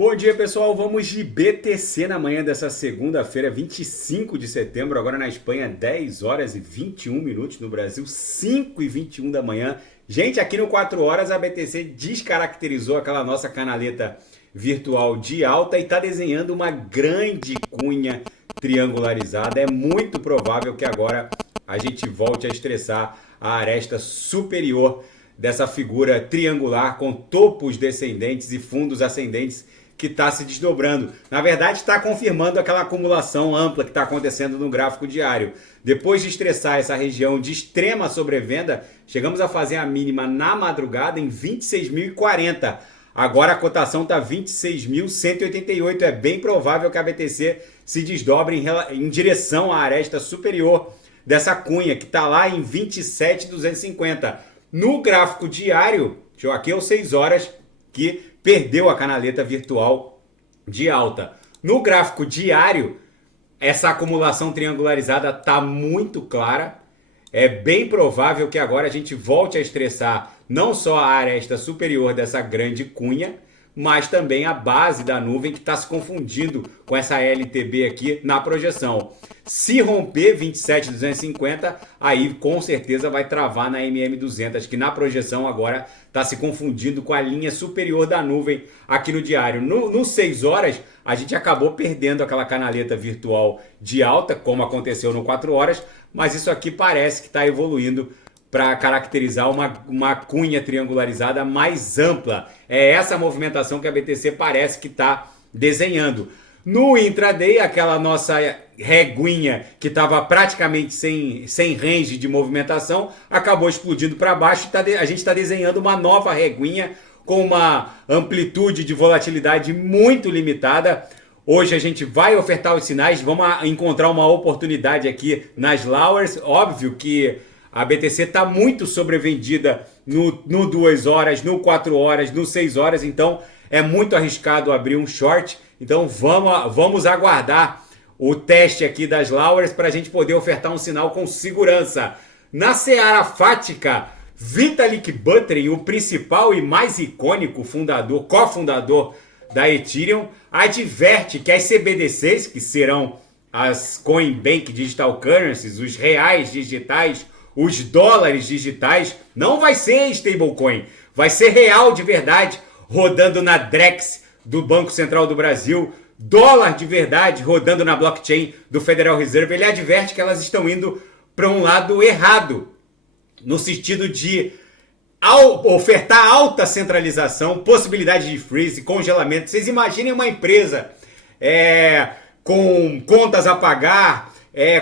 Bom dia, pessoal. Vamos de BTC na manhã dessa segunda-feira, 25 de setembro. Agora na Espanha, 10 horas e 21 minutos. No Brasil, 5 e 21 da manhã. Gente, aqui no 4 horas a BTC descaracterizou aquela nossa canaleta virtual de alta e está desenhando uma grande cunha triangularizada. É muito provável que agora a gente volte a estressar a aresta superior dessa figura triangular com topos descendentes e fundos ascendentes que está se desdobrando. Na verdade, está confirmando aquela acumulação ampla que está acontecendo no gráfico diário. Depois de estressar essa região de extrema sobrevenda, chegamos a fazer a mínima na madrugada em 26.040. Agora a cotação está 26.188. É bem provável que a BTC se desdobre em direção à aresta superior dessa cunha, que está lá em 27.250. No gráfico diário, aqui é o 6 horas, que perdeu a canaleta virtual de alta. No gráfico diário, essa acumulação triangularizada está muito clara. É bem provável que agora a gente volte a estressar não só a aresta superior dessa grande cunha, mas também a base da nuvem que está se confundindo com essa LTB aqui na projeção. Se romper 27.250, aí com certeza vai travar na MM200, que na projeção agora está se confundindo com a linha superior da nuvem aqui no diário. No 6 horas, a gente acabou perdendo aquela canaleta virtual de alta, como aconteceu no 4 horas, mas isso aqui parece que está evoluindo para caracterizar uma cunha triangularizada mais ampla. É essa movimentação que a BTC parece que está desenhando. No intraday, aquela nossa reguinha que estava praticamente sem range de movimentação, acabou explodindo para baixo e a gente está desenhando uma nova reguinha com uma amplitude de volatilidade muito limitada. Hoje a gente vai ofertar os sinais, vamos encontrar uma oportunidade aqui nas Lowers. Óbvio que a BTC está muito sobrevendida no 2 horas, no 4 horas, no 6 horas, então é muito arriscado abrir um short. Então vamos aguardar o teste aqui das Lowers para a gente poder ofertar um sinal com segurança. Na seara fática, Vitalik Buterin, o principal e mais icônico cofundador da Ethereum, adverte que as CBDCs, que serão as Coinbank Digital Currencies, os reais digitais, os dólares digitais, não vai ser stablecoin, vai ser real de verdade, rodando na Drex do Banco Central do Brasil, dólar de verdade rodando na blockchain do Federal Reserve. Ele adverte que elas estão indo para um lado errado, no sentido de ofertar alta centralização, possibilidade de freeze, congelamento. Vocês imaginem uma empresa com contas a pagar,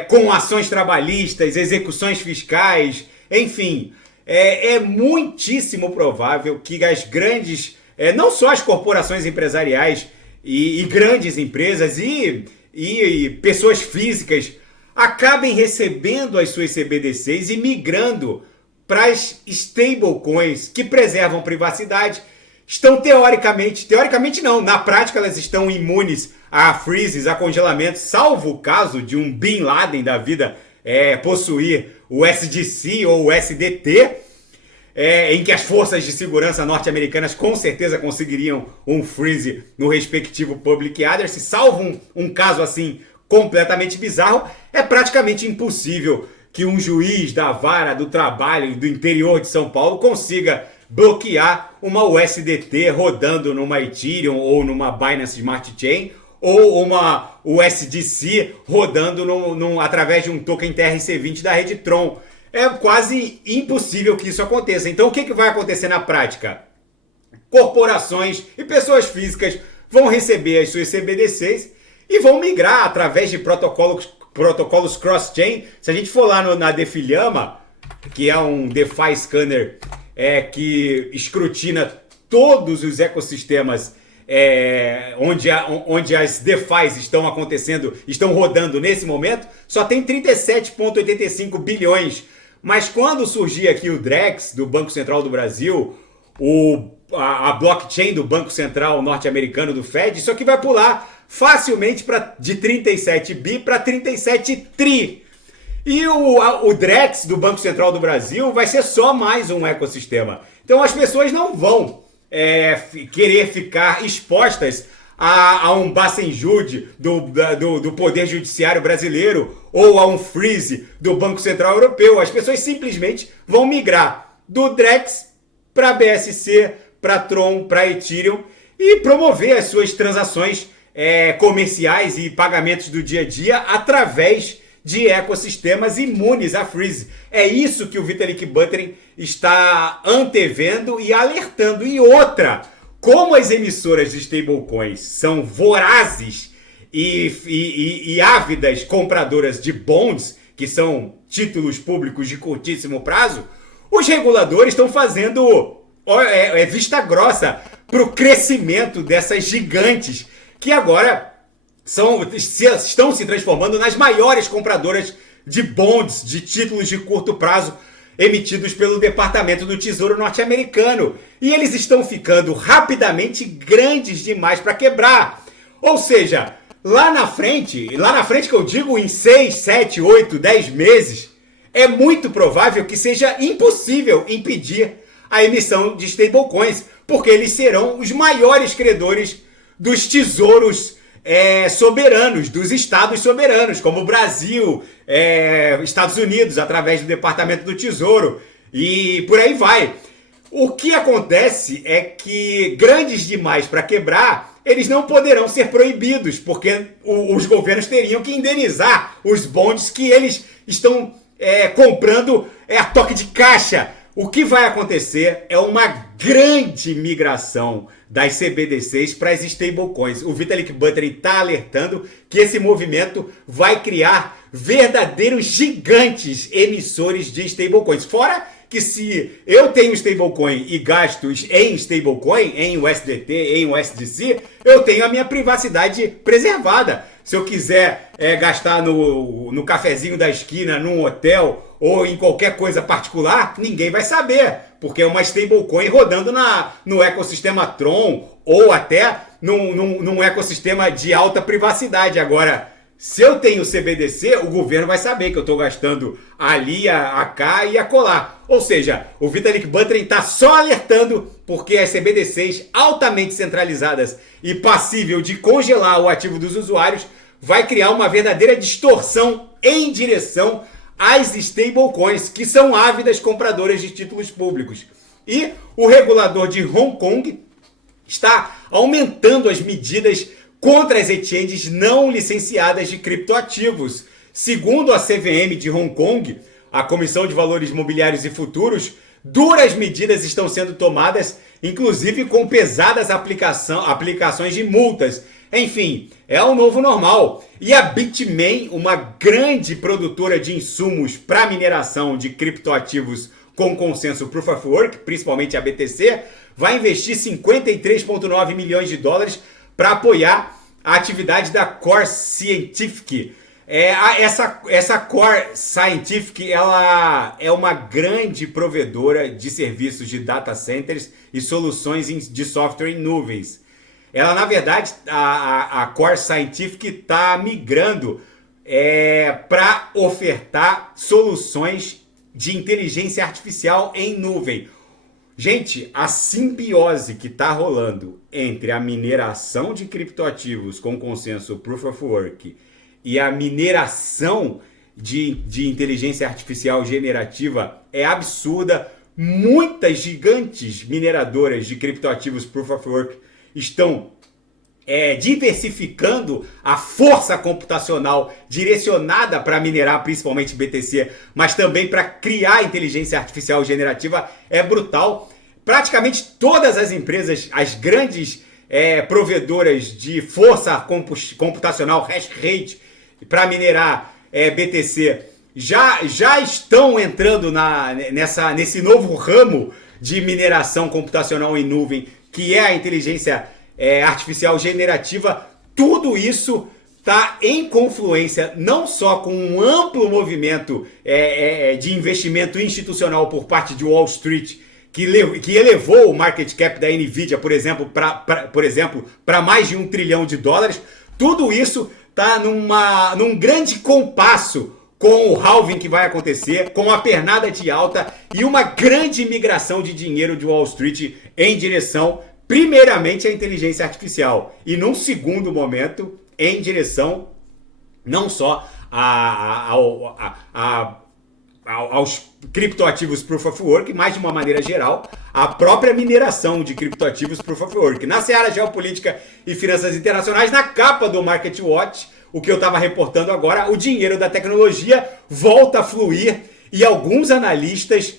com ações trabalhistas, execuções fiscais, enfim, é muitíssimo provável que as grandes, não só as corporações empresariais e grandes empresas e pessoas físicas acabem recebendo as suas CBDCs e migrando para as stablecoins que preservam privacidade. Estão teoricamente não, na prática elas estão imunes a freezes, a congelamentos, salvo o caso de um Bin Laden da vida possuir o SDC ou o SDT, em que as forças de segurança norte-americanas com certeza conseguiriam um freeze no respectivo public address. Salvo um caso assim completamente bizarro, é praticamente impossível que um juiz da vara do trabalho do interior de São Paulo consiga bloquear uma USDT rodando numa Ethereum ou numa Binance Smart Chain, ou uma USDC rodando através de um token TRC20 da rede Tron. É quase impossível que isso aconteça. Então o que vai acontecer na prática? Corporações e pessoas físicas vão receber as suas CBDCs e vão migrar através de protocolos cross-chain. Se a gente for lá na Defilhama, que é um DeFi scanner que escrutina todos os ecossistemas onde as DeFis estão acontecendo, estão rodando nesse momento, só tem 37,85 bilhões. Mas quando surgir aqui o Drex do Banco Central do Brasil, a blockchain do Banco Central norte-americano do Fed, isso aqui vai pular facilmente de 37 bi para 37 tri. E o Drex do Banco Central do Brasil vai ser só mais um ecossistema. Então as pessoas não vão querer ficar expostas a um Bacenjude do Poder Judiciário brasileiro ou a um Freeze do Banco Central Europeu. As pessoas simplesmente vão migrar do Drex para BSC, para Tron, para Ethereum e promover as suas transações comerciais e pagamentos do dia a dia através de ecossistemas imunes a Freeze. É isso que o Vitalik Buterin está antevendo e alertando. E outra, como as emissoras de stablecoins são vorazes e ávidas compradoras de bonds, que são títulos públicos de curtíssimo prazo, os reguladores estão fazendo vista grossa para o crescimento dessas gigantes que agora estão se transformando nas maiores compradoras de bonds, de títulos de curto prazo emitidos pelo Departamento do Tesouro norte-americano. E eles estão ficando rapidamente grandes demais para quebrar. Ou seja, lá na frente que eu digo em 6, 7, 8, 10 meses, é muito provável que seja impossível impedir a emissão de stablecoins, porque eles serão os maiores credores dos tesouros soberanos, dos estados soberanos, como o Brasil, Estados Unidos, através do Departamento do Tesouro, e por aí vai. O que acontece é que grandes demais para quebrar, eles não poderão ser proibidos, porque os governos teriam que indenizar os bonds que eles estão comprando a toque de caixa. O que vai acontecer é uma grande migração das CBDCs para as stablecoins. O Vitalik Buterin está alertando que esse movimento vai criar verdadeiros gigantes emissores de stablecoins. Fora que se eu tenho stablecoin e gasto em stablecoin, em USDT, em USDC, eu tenho a minha privacidade preservada. Se eu quiser gastar no cafezinho da esquina, num hotel ou em qualquer coisa particular, ninguém vai saber, porque é uma stablecoin rodando no ecossistema Tron ou até num ecossistema de alta privacidade. Agora, se eu tenho CBDC, o governo vai saber que eu estou gastando ali, cá e acolá. Ou seja, o Vitalik Buterin está só alertando porque as CBDCs altamente centralizadas e passível de congelar o ativo dos usuários vai criar uma verdadeira distorção em direção às stablecoins, que são ávidas compradoras de títulos públicos. E o regulador de Hong Kong está aumentando as medidas contra as exchanges não licenciadas de criptoativos. Segundo a CVM de Hong Kong, a Comissão de Valores Mobiliários e Futuros, duras medidas estão sendo tomadas, inclusive com pesadas aplicações de multas. Enfim, é o novo normal. E a Bitmain, uma grande produtora de insumos para mineração de criptoativos com consenso Proof of Work, principalmente a BTC, vai investir 53,9 milhões de dólares para apoiar a atividade da Core Scientific. Essa Core Scientific ela é uma grande provedora de serviços de data centers e soluções de software em nuvens. Ela, na verdade, a Core Scientific está migrando para ofertar soluções de inteligência artificial em nuvem. Gente, a simbiose que está rolando entre a mineração de criptoativos com consenso Proof of Work e a mineração de inteligência artificial generativa é absurda. Muitas gigantes mineradoras de criptoativos Proof of Work estão diversificando a força computacional direcionada para minerar principalmente BTC, mas também para criar inteligência artificial generativa. É brutal. Praticamente todas as empresas, as grandes provedoras de força computacional, hash rate, para minerar BTC, já estão entrando nesse novo ramo de mineração computacional em nuvem, que é a inteligência artificial generativa. Tudo isso está em confluência não só com um amplo movimento de investimento institucional por parte de Wall Street, que elevou o market cap da Nvidia, por exemplo, para mais de $1 trilhão. Tudo isso está num grande compasso com o halving que vai acontecer, com a pernada de alta e uma grande migração de dinheiro de Wall Street em direção primeiramente a inteligência artificial e num segundo momento em direção não só aos criptoativos Proof of Work, mas de uma maneira geral, a própria mineração de criptoativos Proof of Work. Na seara geopolítica e finanças internacionais, na capa do Market Watch, o que eu estava reportando agora, o dinheiro da tecnologia volta a fluir e alguns analistas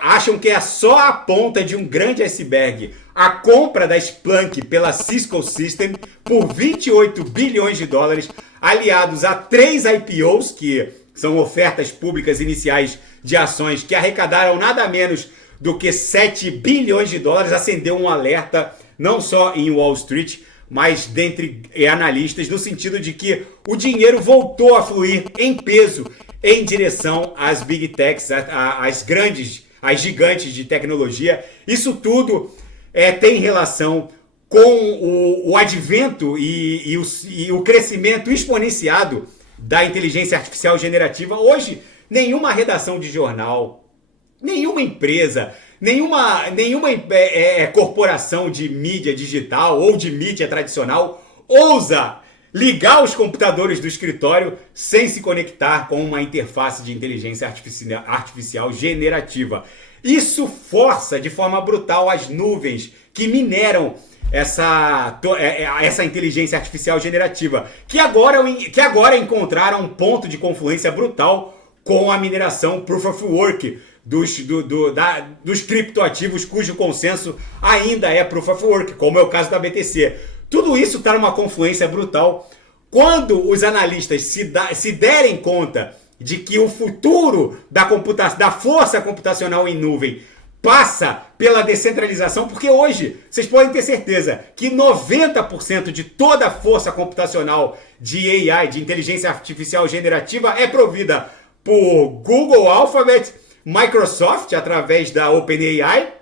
acham que é só a ponta de um grande iceberg. A compra da Splunk pela Cisco System por 28 bilhões de dólares, aliados a 3 IPOs, que são ofertas públicas iniciais de ações que arrecadaram nada menos do que 7 bilhões de dólares, acendeu um alerta não só em Wall Street, mas dentre analistas, no sentido de que o dinheiro voltou a fluir em peso em direção às Big Techs, às gigantes de tecnologia. Isso tudo tem relação com o advento e o crescimento exponenciado da inteligência artificial generativa. Hoje, nenhuma redação de jornal, nenhuma empresa, nenhuma corporação de mídia digital ou de mídia tradicional ousa ligar os computadores do escritório sem se conectar com uma interface de inteligência artificial generativa. Isso força de forma brutal as nuvens que mineram essa inteligência artificial generativa, que agora encontraram um ponto de confluência brutal com a mineração Proof of Work dos criptoativos cujo consenso ainda é Proof of Work, como é o caso da BTC. Tudo isso está numa confluência brutal. Quando os analistas se derem conta de que o futuro da força computacional em nuvem passa pela descentralização, porque hoje vocês podem ter certeza que 90% de toda a força computacional de AI, de inteligência artificial generativa, é provida por Google Alphabet, Microsoft, através da OpenAI,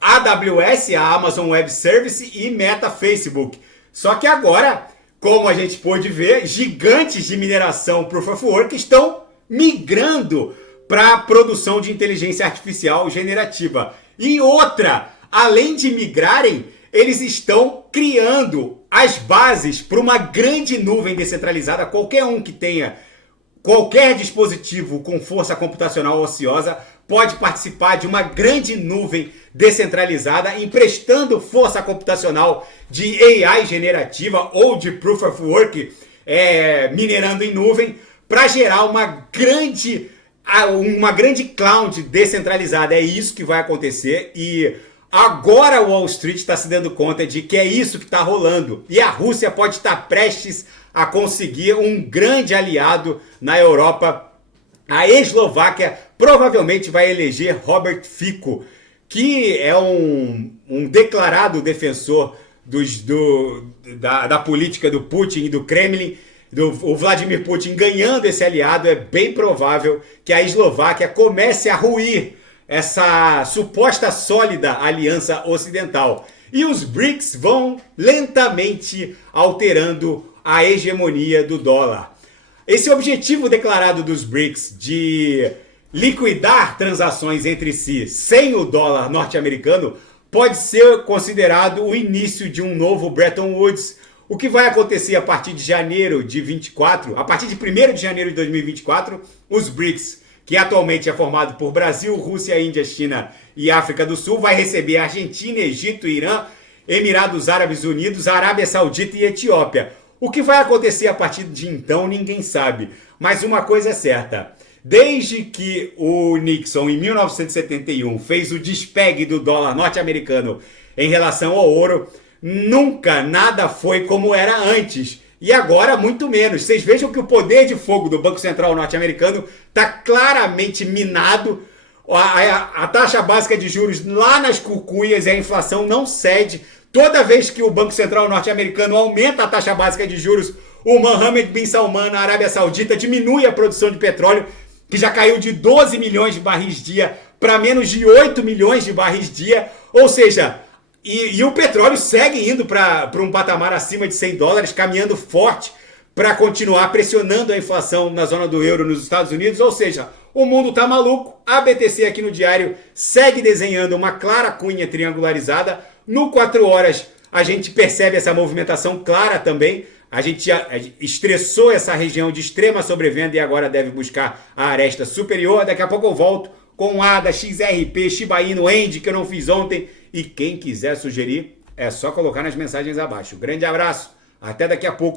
AWS, a Amazon Web Service e Meta, Facebook. Só que agora, como a gente pôde ver, gigantes de mineração Proof of Work estão migrando para a produção de inteligência artificial generativa. E outra, além de migrarem, eles estão criando as bases para uma grande nuvem descentralizada. Qualquer um que tenha qualquer dispositivo com força computacional ociosa pode participar de uma grande nuvem descentralizada, emprestando força computacional de AI generativa ou de Proof of Work, minerando em nuvem, para gerar uma grande cloud descentralizada. É isso que vai acontecer e agora o Wall Street está se dando conta de que é isso que está rolando. E a Rússia pode estar prestes a conseguir um grande aliado na Europa. A Eslováquia provavelmente vai eleger Robert Fico, que é um declarado defensor da política do Putin e do Kremlin. O Vladimir Putin ganhando esse aliado, é bem provável que a Eslováquia comece a ruir essa suposta sólida aliança ocidental. E os BRICS vão lentamente alterando a hegemonia do dólar. Esse objetivo declarado dos BRICS de liquidar transações entre si sem o dólar norte-americano pode ser considerado o início de um novo Bretton Woods. O que vai acontecer a partir de janeiro de 24, a partir de 1º de janeiro de 2024, os BRICS, que atualmente é formado por Brasil, Rússia, Índia, China e África do Sul, vai receber Argentina, Egito, Irã, Emirados Árabes Unidos, Arábia Saudita e Etiópia. O que vai acontecer a partir de então, ninguém sabe. Mas uma coisa é certa. Desde que o Nixon, em 1971, fez o despegue do dólar norte-americano em relação ao ouro, nunca nada foi como era antes. E agora, muito menos. Vocês vejam que o poder de fogo do Banco Central norte-americano está claramente minado. A taxa básica de juros lá nas cucuias e a inflação não cede. Toda vez que o Banco Central norte-americano aumenta a taxa básica de juros, o Mohammed bin Salman, na Arábia Saudita, diminui a produção de petróleo, que já caiu de 12 milhões de barris dia para menos de 8 milhões de barris dia. Ou seja, e o petróleo segue indo para um patamar acima de 100 dólares, caminhando forte para continuar pressionando a inflação na zona do euro nos Estados Unidos. Ou seja, O mundo tá maluco. A BTC aqui no diário segue desenhando uma clara cunha triangularizada. No 4 horas a gente percebe essa movimentação clara também. A gente já estressou essa região de extrema sobrevenda e agora deve buscar a aresta superior. Daqui a pouco eu volto com ADA, XRP, Shiba Inu, End, que eu não fiz ontem. E quem quiser sugerir, é só colocar nas mensagens abaixo. Grande abraço, até daqui a pouco.